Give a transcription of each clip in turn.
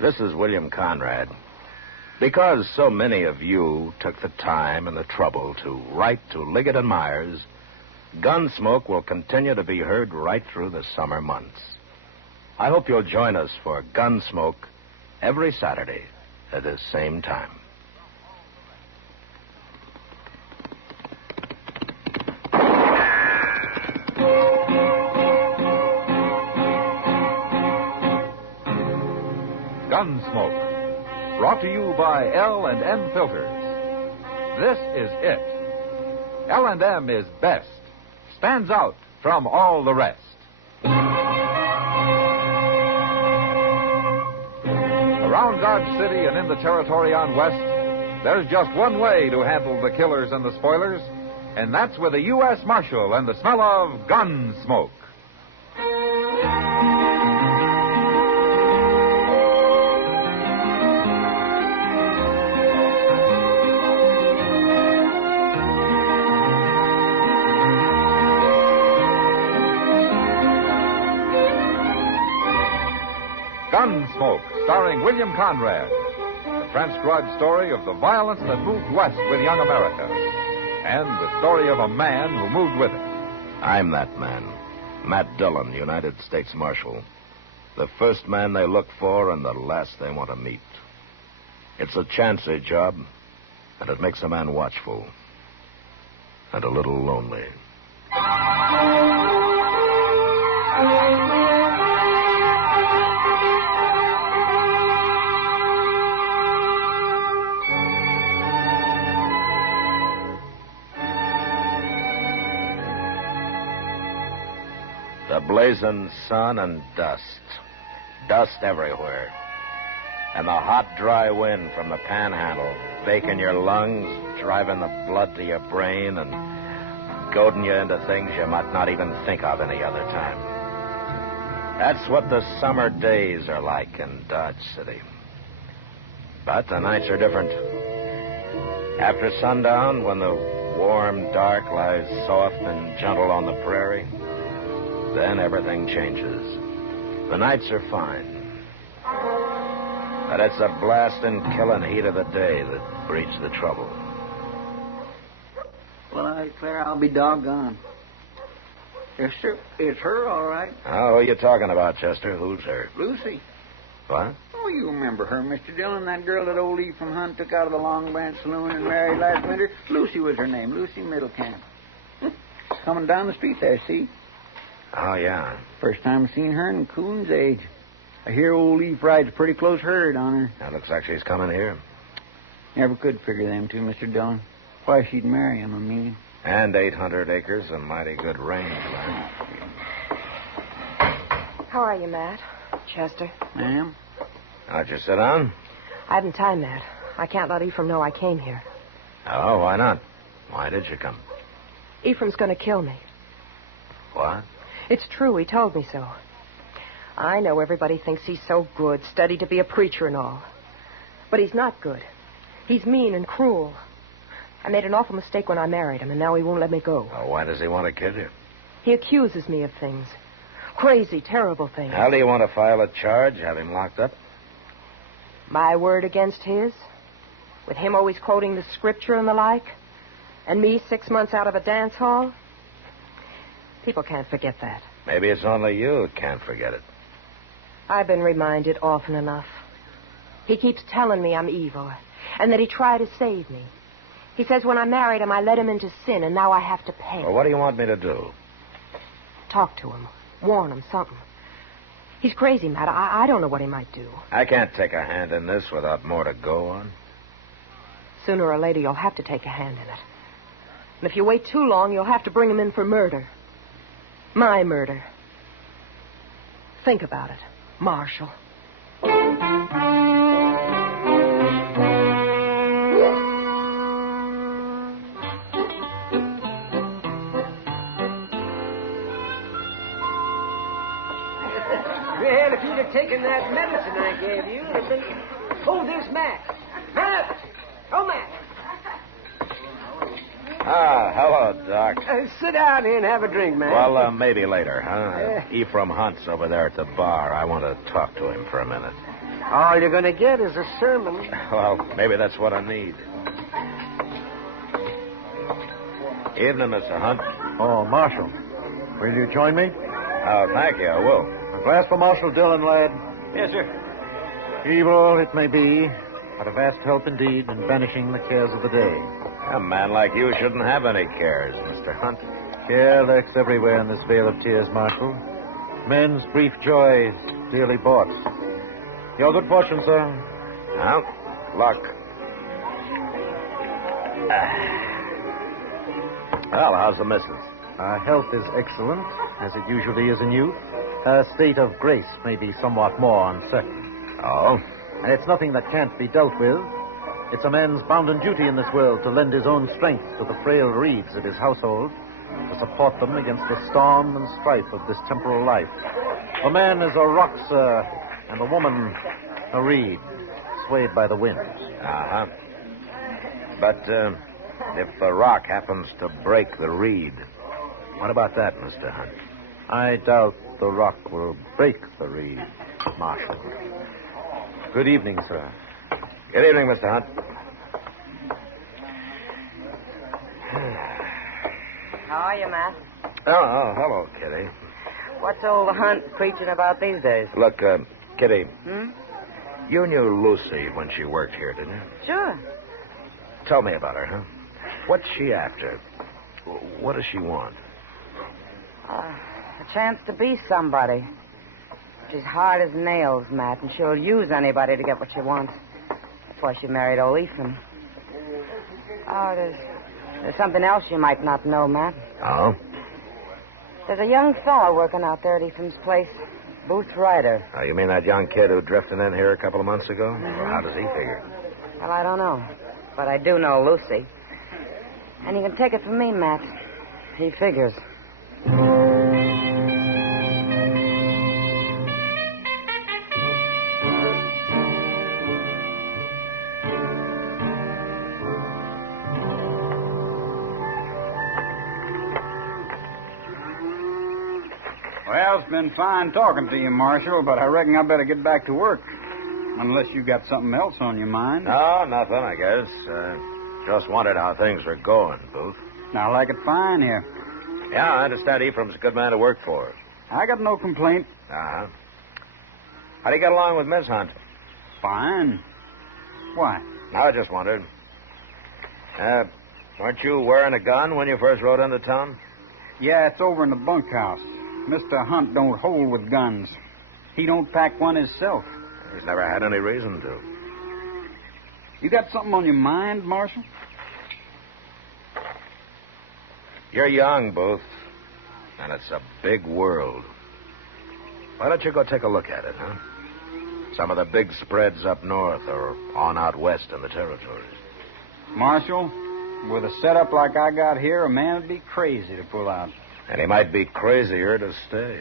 This is William Conrad. Because so many of you took the time and the trouble to write to Liggett & Myers, Gunsmoke will continue to be heard right through the summer months. I hope you'll join us for Gunsmoke every Saturday at this same time. Gunsmoke, brought to you by L&M Filters. This is it. L&M is best, stands out from all the rest. Around Dodge City and in the territory on West, there's just one way to handle the killers and the spoilers, and that's with a U.S. Marshal and the smell of Gunsmoke. Gunsmoke, starring William Conrad. The transcribed story of the violence that moved west with young America. And the story of a man who moved with it. I'm that man, Matt Dillon, United States Marshal. The first man they look for and the last they want to meet. It's a chancy job, and it makes a man watchful. And a little lonely. The blazing sun and dust. Dust everywhere. And the hot, dry wind from the panhandle, baking your lungs, driving the blood to your brain, and goading you into things you might not even think of any other time. That's what the summer days are like in Dodge City. But the nights are different. After sundown, when the warm dark lies soft and gentle on the prairie, then everything changes. The nights are fine. But it's the blasting, killing heat of the day that breeds the trouble. Well, I declare I'll be doggone. Yes, sir. It's her, all right. Oh, who are you talking about, Chester? Who's her? Lucy. What? Oh, you remember her, Mr. Dillon, that girl that old Ephraim Hunt took out of the Long Branch Saloon and married last winter? Lucy was her name, Lucy Middlecamp. She's coming down the street there, see? Oh, yeah. First time I've seen her in Coon's age. I hear old Eve rides a pretty close herd on her. That looks like she's coming here. Never could figure them two, Mr. Dillon. Why she'd marry him, I mean. And 800 acres, a mighty good range, man. How are you, Matt? Chester? Ma'am? How'd you sit down? I haven't time, Matt. I can't let Ephraim know I came here. Oh, why not? Why did you come? Ephraim's going to kill me. What? It's true. He told me so. I know everybody thinks he's so good, studied to be a preacher and all. But he's not good. He's mean and cruel. I made an awful mistake when I married him, and now he won't let me go. Well, why does he want to kill you? He accuses me of things. Crazy, terrible things. How do you want to file a charge, have him locked up? My word against his? With him always quoting the scripture and the like? And me 6 months out of a dance hall? People can't forget that. Maybe it's only you who can't forget it. I've been reminded often enough. He keeps telling me I'm evil, and that he tried to save me. He says when I married him, I led him into sin, and now I have to pay. Well, what do you want me to do? Talk to him. Warn him something. He's crazy, Matt. I don't know what he might do. I can't take a hand in this without more to go on. Sooner or later, you'll have to take a hand in it. And if you wait too long, you'll have to bring him in for murder. My murder. Think about it, Marshal. Well, if you'd have taken that medicine I gave you, it'd have been... Hold this, Matt. Matt! Oh, Matt! Ah, hello, Doc. Sit down here and have a drink, man. Well, maybe later, huh? Ephraim Hunt's over there at the bar. I want to talk to him for a minute. All you're going to get is a sermon. Well, maybe that's what I need. Evening, Mr. Hunt. Oh, Marshal. Will you join me? Oh, thank you. I will. A glass for Marshal Dillon, lad. Yes, sir. Evil it may be, but a vast help indeed in banishing the cares of the day. A man like you shouldn't have any cares, Mr. Hunt. Care lurks everywhere in this vale of tears, Marshal. Men's brief joy dearly bought. Your good fortune, sir. Well, luck. Well, how's the missus? Our health is excellent, as it usually is in youth. Her state of grace may be somewhat more uncertain. Oh? And it's nothing that can't be dealt with. It's a man's bounden duty in this world to lend his own strength to the frail reeds of his household, to support them against the storm and strife of this temporal life. The man is a rock, sir, and the woman a reed, swayed by the wind. Uh-huh. But, if the rock happens to break the reed, what about that, Mr. Hunt? I doubt the rock will break the reed, Marshal. Good evening, sir. Good evening, Mr. Hunt. How are you, Matt? Oh, hello, Kitty. What's old Hunt preaching about these days? Look, Kitty, Hmm? you knew Lucy when she worked here, didn't you? Sure. Tell me about her, huh? What's she after? What does she want? A chance to be somebody. She's hard as nails, Matt, and she'll use anybody to get what she wants. That's why she married old Ephraim. Oh, there's something else you might not know, Matt. Oh? There's a young fellow working out there at Ephraim's place. Booth Ryder. Oh, you mean that young kid who drifted in here a couple of months ago? Well, how does he figure? Well, I don't know. But I do know Lucy. And you can take it from me, Matt. He figures. Well, it's been fine talking to you, Marshal, but I reckon I better get back to work. Unless you got something else on your mind. No, nothing, I guess. Just wondered how things were going, Booth. I like it fine here. Yeah, I understand Ephraim's a good man to work for. I got no complaint. Uh-huh. How do you get along with Miss Hunt? Fine. Why? I just wondered. Weren't you wearing a gun when you first rode into town? Yeah, it's over in the bunkhouse. Mr. Hunt don't hold with guns. He don't pack one himself. He's never had any reason to. You got something on your mind, Marshal? You're young, Booth, and it's a big world. Why don't you go take a look at it, huh? Some of the big spreads up north or on out west in the territories. Marshal, with a setup like I got here, a man would be crazy to pull out. And he might be crazier to stay.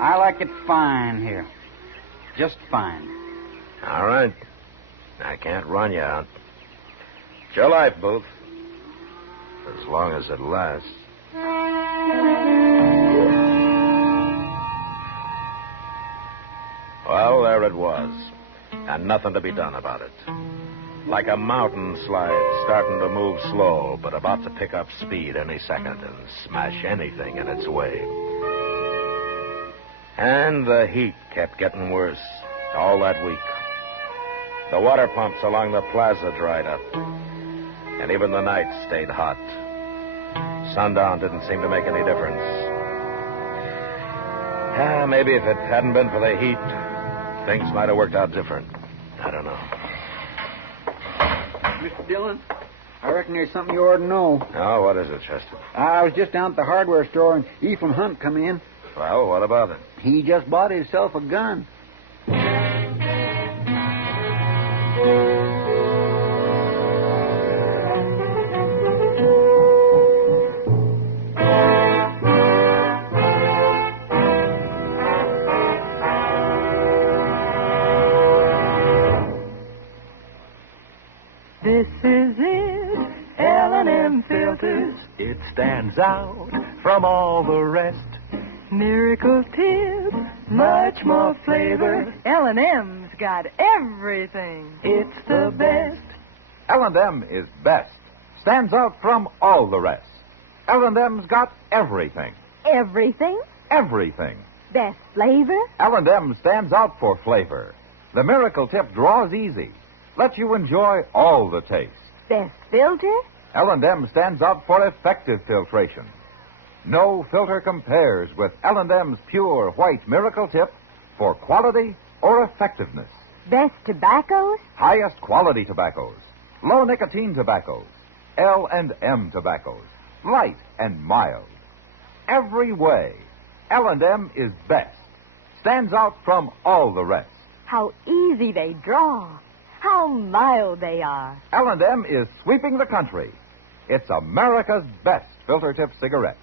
I like it fine here. Just fine. All right. I can't run you out. It's your life, Booth. As long as it lasts. Well, there it was. And nothing to be done about it. Like a mountain slide starting to move slow, but about to pick up speed any second and smash anything in its way. And the heat kept getting worse all that week. The water pumps along the plaza dried up. And even the nights stayed hot. Sundown didn't seem to make any difference. Maybe if it hadn't been for the heat, things might have worked out different. I don't know. Mr. Dillon, I reckon there's something you ought to know. Oh, what is it, Chester? I was just down at the hardware store, and Ephraim Hunt come in. Well, what about it? He just bought himself a gun. This is it, L&M stands out from all the rest. Miracle Tip, much more flavor. L&M's got everything. It's the best. L&M is best. Stands out from all the rest. L&M's got everything. Everything? Everything. Best flavor? L&M stands out for flavor. The Miracle Tip draws easy. Lets you enjoy all the taste. Best filter? L&M stands out for effective filtration. No filter compares with L&M's pure white Miracle Tip for quality or effectiveness. Best tobaccos? Highest quality tobaccos. Low nicotine tobaccos. L&M tobaccos. Light and mild. Every way, L&M is best. Stands out from all the rest. How easy they draw. How mild they are. L&M is sweeping the country. It's America's best filter tip cigarette.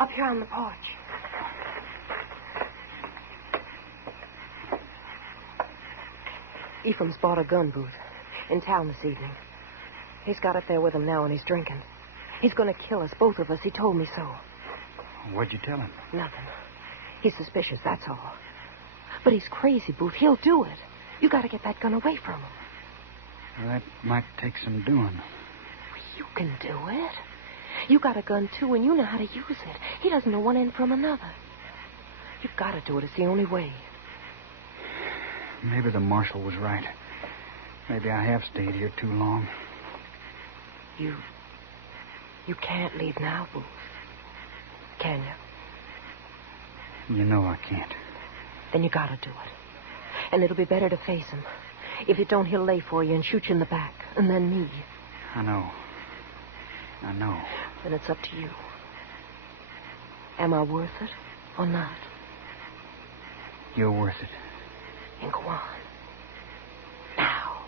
Up here on the porch. Ephraim's bought a gun booth in town this evening. He's got it there with him now and he's drinking. He's going to kill us, both of us. He told me so. What'd you tell him? Nothing. He's suspicious, that's all. But he's crazy, Booth. He'll do it. You got to get that gun away from him. Well, that might take some doing. You can do it. You got a gun, too, and you know how to use it. He doesn't know one end from another. You've got to do it. It's the only way. Maybe the marshal was right. Maybe I have stayed here too long. You can't leave now, Booth. Can you? You know I can't. Then you got to do it. And it'll be better to face him. If you don't, he'll lay for you and shoot you in the back. And then me. I know. Then it's up to you. Am I worth it or not? You're worth it. And go on. Now.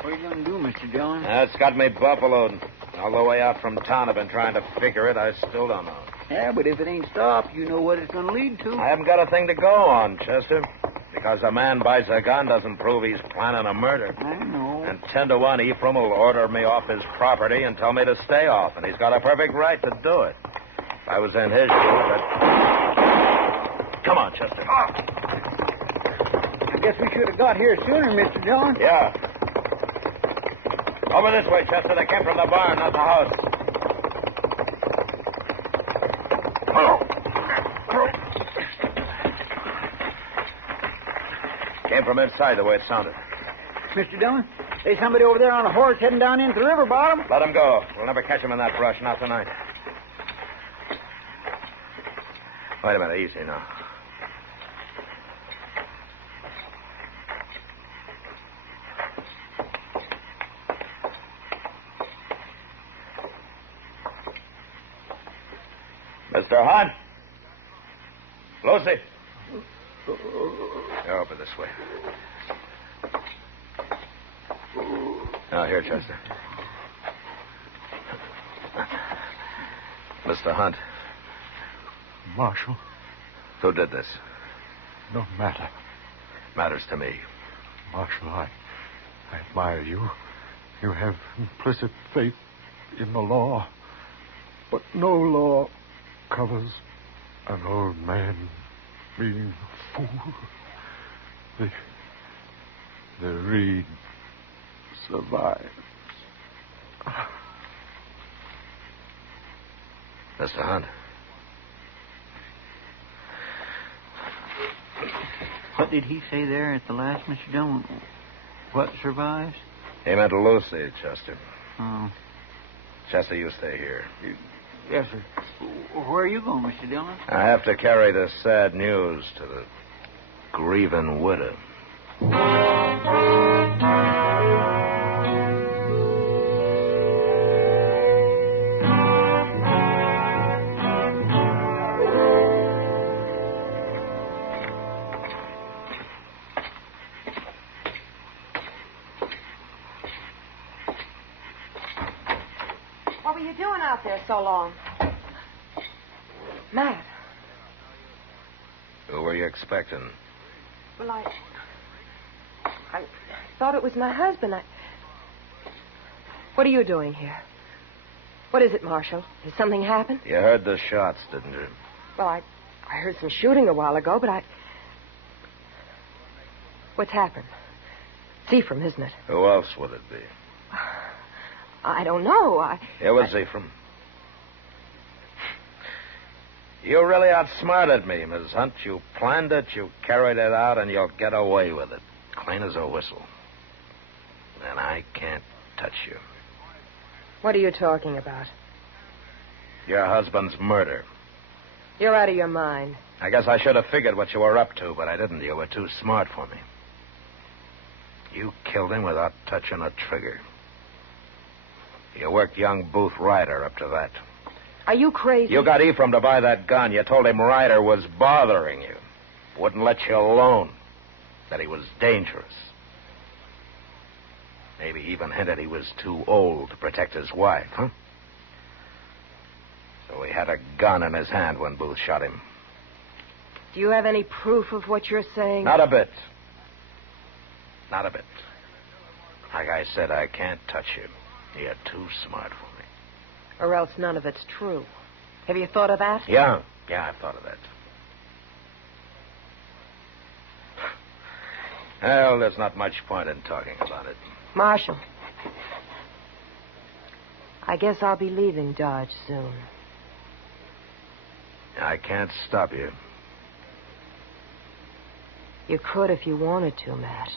What are you going to do, Mr. Dillon? That's got me buffaloed. All the way out from town, I've been trying to figure it. I still don't know. Yeah, but if it ain't stopped, you know what it's going to lead to. I haven't got a thing to go on, Chester. Because a man buys a gun doesn't prove he's planning a murder. I know. And 10 to 1, Ephraim will order me off his property and tell me to stay off. And he's got a perfect right to do it. If I was in his shoes, I'd... Come on, Chester. I guess we should have got here sooner, Mr. Dillon. Yeah. Over this way, Chester. They came from the barn, not the house. Came from inside the way it sounded. Mr. Dillon, there's somebody over there on a horse heading down into the river bottom. Let him go. We'll never catch him in that brush, not tonight. Wait a minute, easy now. Mr. Hunt? Lucy? You're over this way. Now, here, Chester. Mr. Hunt. Marshal. Who did this? No matter. Matters to me. Marshal, I admire you. You have implicit faith in the law. But no law covers an old man being a fool. The reed survives. Mr. Hunt. What did he say there at the last, Mr. Dillon? What survives? He meant Lucy, Chester. Oh. Chester, you stay here. Yes, sir. Where are you going, Mr. Dillon? I have to carry this sad news to the grieving widow. What were you doing out there so long? Matt. Who were you expecting? Well, I thought it was my husband. What are you doing here? What is it, Marshal? Has something happened? You heard the shots, didn't you? Well, I heard some shooting a while ago, but What's happened? It's Ephraim, isn't it? Who else would it be? I don't know. It was Ephraim. You really outsmarted me, Miss Hunt. You planned it, you carried it out, and you'll get away with it. Clean as a whistle. And I can't touch you. What are you talking about? Your husband's murder. You're out of your mind. I guess I should have figured what you were up to, but I didn't. You were too smart for me. You killed him without touching a trigger. You worked young Booth Ryder up to that. Are you crazy? You got Ephraim to buy that gun. You told him Ryder was bothering you. Wouldn't let you alone. That he was dangerous. Maybe even hinted he was too old to protect his wife, huh? So he had a gun in his hand when Booth shot him. Do you have any proof of what you're saying? Not a bit. Not a bit. Like I said, I can't touch you. You're too smart for me. Or else none of it's true. Have you thought of that? Yeah, I've thought of that. Well, there's not much point in talking about it. Marshal, I guess I'll be leaving Dodge soon. I can't stop you. You could if you wanted to, Matt.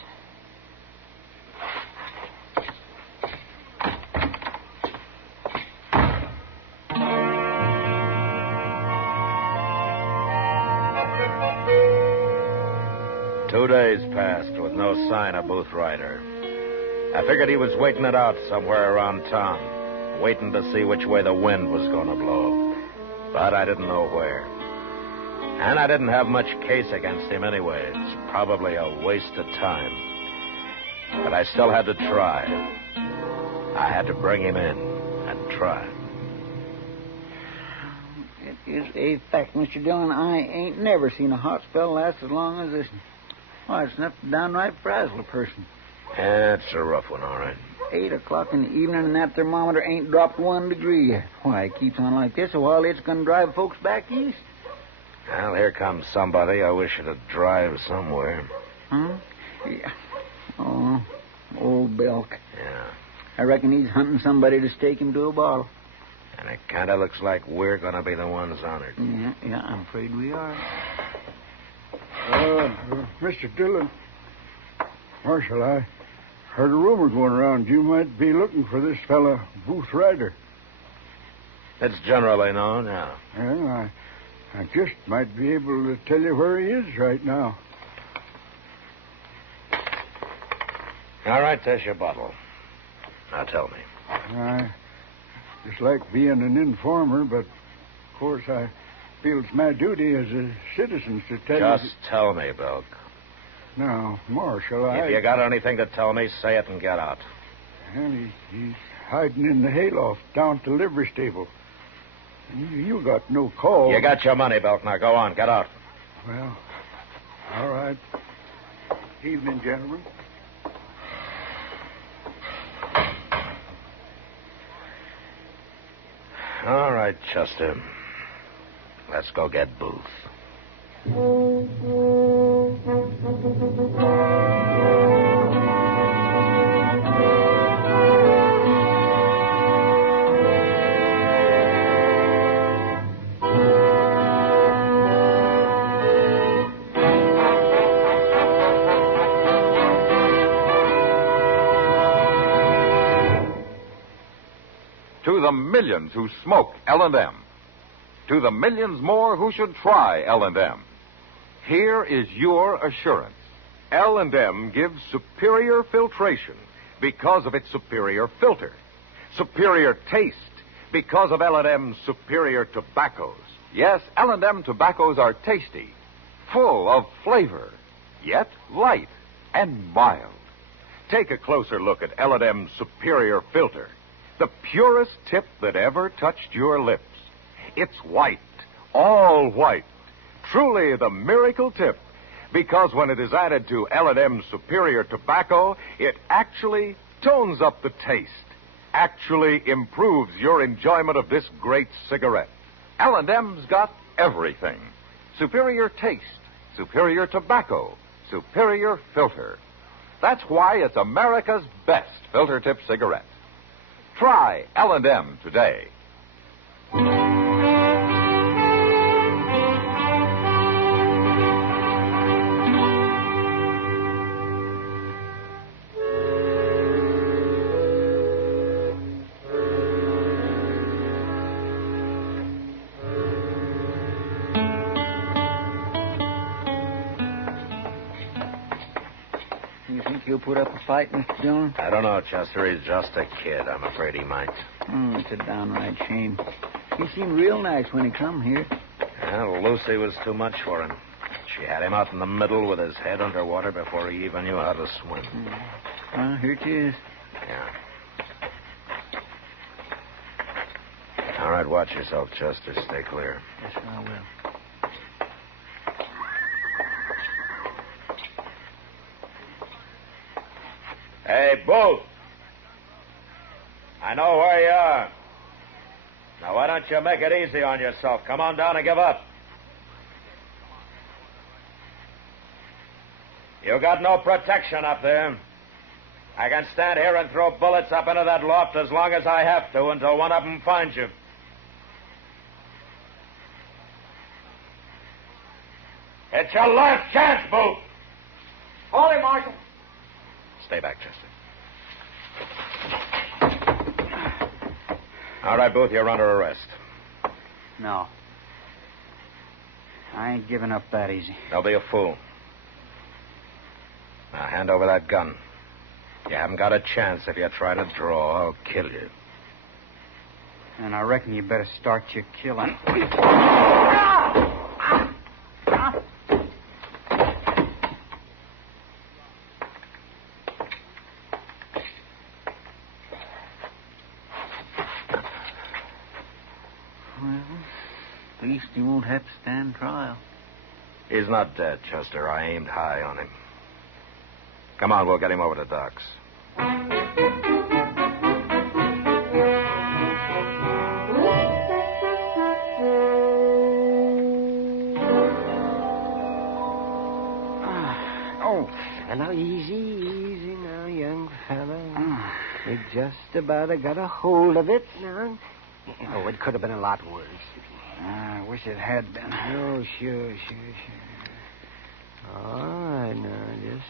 Two days passed with no sign of Booth Ryder. I figured he was waiting it out somewhere around town, waiting to see which way the wind was going to blow. But I didn't know where. And I didn't have much case against him anyway. It's probably a waste of time. But I still had to try. I had to bring him in and try. It is a fact, Mr. Dillon. I ain't never seen a hot spell last as long as this. Why, it's enough to downright frazzle a person. Yeah, it's a rough one, all right. 8 o'clock in the evening and that thermometer ain't dropped 1 degree yet. Why, it keeps on like this a while, it's going to drive folks back east. Well, here comes somebody I wish it'd drive somewhere. Huh? Yeah. Oh, old Belk. Yeah. I reckon he's hunting somebody to stake him to a bottle. And it kind of looks like we're going to be the ones honored. Yeah, I'm afraid we are. Mr. Dillon. Marshal, I heard a rumor going around you might be looking for this fella, Booth Ryder. It's generally known, yeah. Well, I just might be able to tell you where he is right now. All right, there's your bottle. Now tell me. I just like being an informer, but of course I feel it's my duty as a citizen to tell you. Just tell me, Belk. Now, Marshal, If you got anything to tell me, say it and get out. Well, he's hiding in the hayloft down at the livery stable. You got no call. You got your money, Belk. Now go on, get out. Well, all right. Evening, gentlemen. All right, Chester. Let's go get Booth. 2 the millions who smoke L&M. To the millions more who should try L&M. Here is your assurance. L&M gives superior filtration because of its superior filter. Superior taste because of L&M's superior tobaccos. Yes, L&M tobaccos are tasty, full of flavor, yet light and mild. Take a closer look at L&M's superior filter, the purest tip that ever touched your lips. It's white, all white, truly the miracle tip, because when it is added to L&M's superior tobacco, it actually tones up the taste, actually improves your enjoyment of this great cigarette. L&M's got everything. Superior taste, superior tobacco, superior filter. That's why it's America's best filter tip cigarette. Try L&M today. You think he'll put up a fight, Mr. Dillon? I don't know, Chester. He's just a kid. I'm afraid he might. It's a downright shame. He seemed real nice when he come here. Well, Lucy was too much for him. She had him out in the middle with his head underwater before he even knew how to swim. Well, here it is. Yeah. All right, watch yourself, Chester. Stay clear. Yes, sir, I will. Hey, Booth. I know where you are. Now, why don't you make it easy on yourself? Come on down and give up. You got no protection up there. I can stand here and throw bullets up into that loft as long as I have to until one of them finds you. It's your last chance, Booth. Hold him, Marshal. Stay back, Chester. All right, Booth, you're under arrest. No. I ain't giving up that easy. Don't be a fool. Now, hand over that gun. You haven't got a chance. If you try to draw, I'll kill you. And I reckon you better start your killing. At least he won't have to stand trial. He's not dead, Chester. I aimed high on him. Come on, we'll get him over to Doc's. And now, easy now, young fella. We just about got a hold of it now. Oh, it could have been a lot worse. I wish it had been. Oh, sure. All right, now, just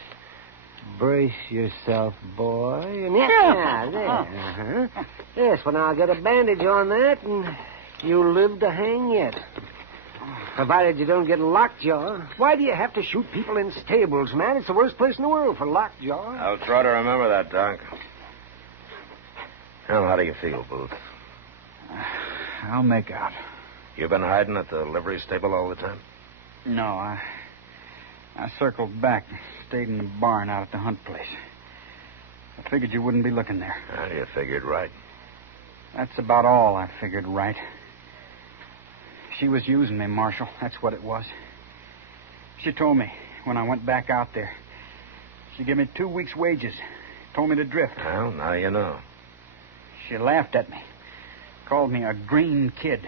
brace yourself, boy. And there. Yes, well, now I'll get a bandage on that, and you'll live to hang yet. Provided you don't get lockjaw. Why do you have to shoot people in stables, man? It's the worst place in the world for lockjaw. I'll try to remember that, Doc. Well, how do you feel, Booth? I'll make out. You've been hiding at the livery stable all the time? No, I circled back and stayed in the barn out at the hunt place. I figured you wouldn't be looking there. Well, you figured right. That's about all I figured right. She was using me, Marshal. That's what it was. She told me when I went back out there. She gave me 2 weeks' wages. Told me to drift. Well, now you know. She laughed at me. Called me a green kid.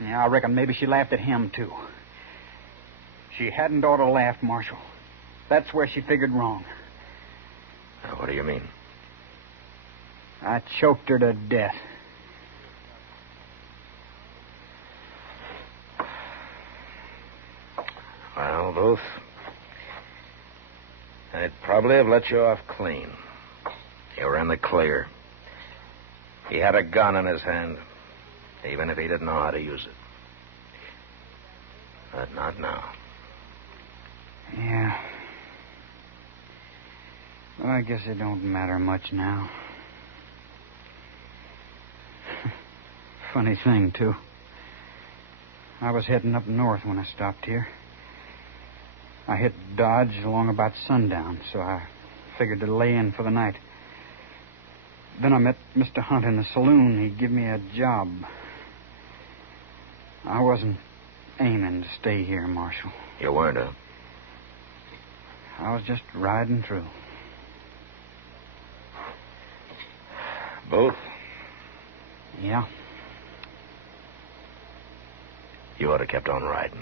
Yeah, I reckon maybe she laughed at him, too. She hadn't ought to laugh, Marshal. That's where she figured wrong. Now, what do you mean? I choked her to death. Well, Booth, I'd probably have let you off clean. You were in the clear. He had a gun in his hand, even if he didn't know how to use it. But not now. Yeah. Well, I guess it don't matter much now. Funny thing, too. I was heading up north when I stopped here. I hit Dodge along about sundown, so I figured to lay in for the night. Then I met Mr. Hunt in the saloon. He gave me a job. I wasn't aiming to stay here, Marshal. You weren't, huh? I was just riding through. Both? Yeah. You ought to kept on riding.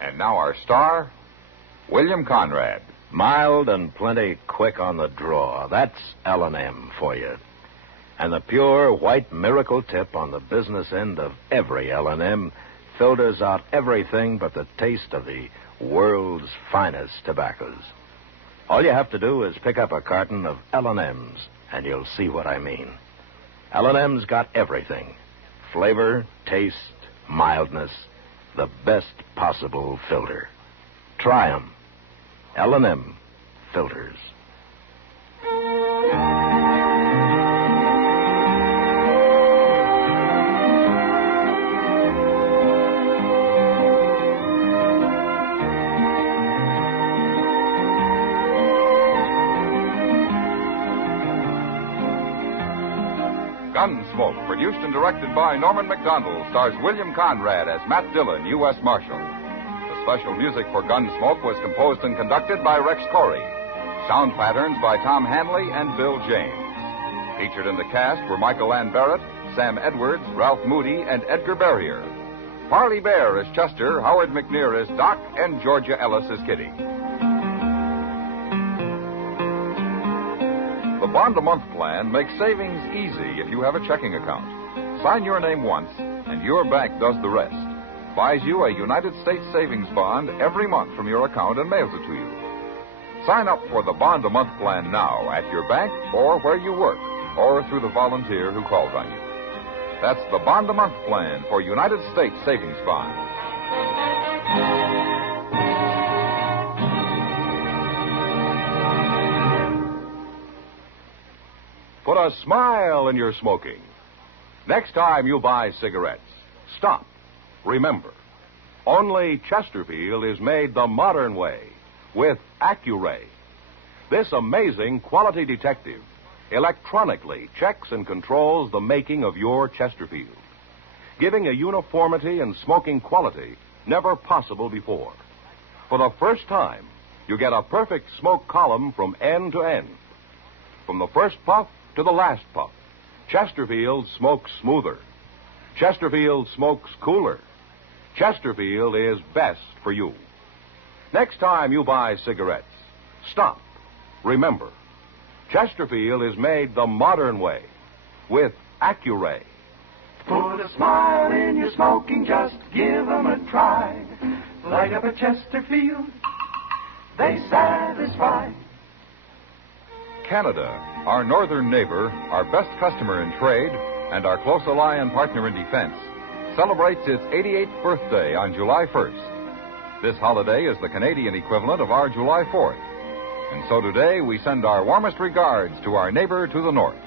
And now our star, William Conrad. Mild and plenty quick on the draw. That's L&M for you. And the pure white miracle tip on the business end of every L&M filters out everything but the taste of the world's finest tobaccos. All you have to do is pick up a carton of L&M's, and you'll see what I mean. L&M's got everything. Flavor, taste, mildness, the best possible filter. Try 'em. L&M filters. Gunsmoke, produced and directed by Norman MacDonnell, stars William Conrad as Matt Dillon, U.S. Marshal. The special music for Gunsmoke was composed and conducted by Rex Corey. Sound patterns by Tom Hanley and Bill James. Featured in the cast were Michael Ann Barrett, Sam Edwards, Ralph Moody, and Edgar Barrier. Parley Baer as Chester, Howard McNear as Doc, and Georgia Ellis as Kitty. The bond-a-month plan makes savings easy if you have a checking account. Sign your name once, and your bank does the rest. Buys you a United States savings bond every month from your account and mails it to you. Sign up for the bond-a-month plan now at your bank or where you work, or through the volunteer who calls on you. That's the bond-a-month plan for United States savings bond. Put a smile in your smoking. Next time you buy cigarettes, stop. Remember, only Chesterfield is made the modern way with Accuray. This amazing quality detective electronically checks and controls the making of your Chesterfield, giving a uniformity and smoking quality never possible before. For the first time, you get a perfect smoke column from end to end. From the first puff to the last puff, Chesterfield smokes smoother. Chesterfield smokes cooler. Chesterfield is best for you. Next time you buy cigarettes, stop. Remember, Chesterfield is made the modern way with Accuray. Put a smile in your smoking, just give 'em a try. Light up a Chesterfield, they satisfy. Canada, our northern neighbor, our best customer in trade, and our close ally and partner in defense, celebrates its 88th birthday on July 1st. This holiday is the Canadian equivalent of our July 4th. And so today we send our warmest regards to our neighbor to the north.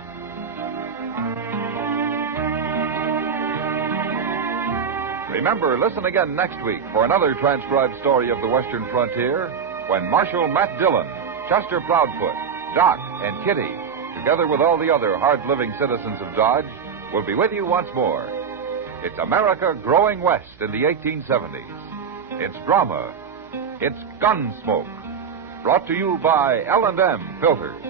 Remember, listen again next week for another transcribed story of the Western frontier when Marshal Matt Dillon, Chester Proudfoot, Doc, and Kitty, together with all the other hard-living citizens of Dodge, will be with you once more. It's America growing west in the 1870s. It's drama. It's Gunsmoke. Brought to you by L&M Filters.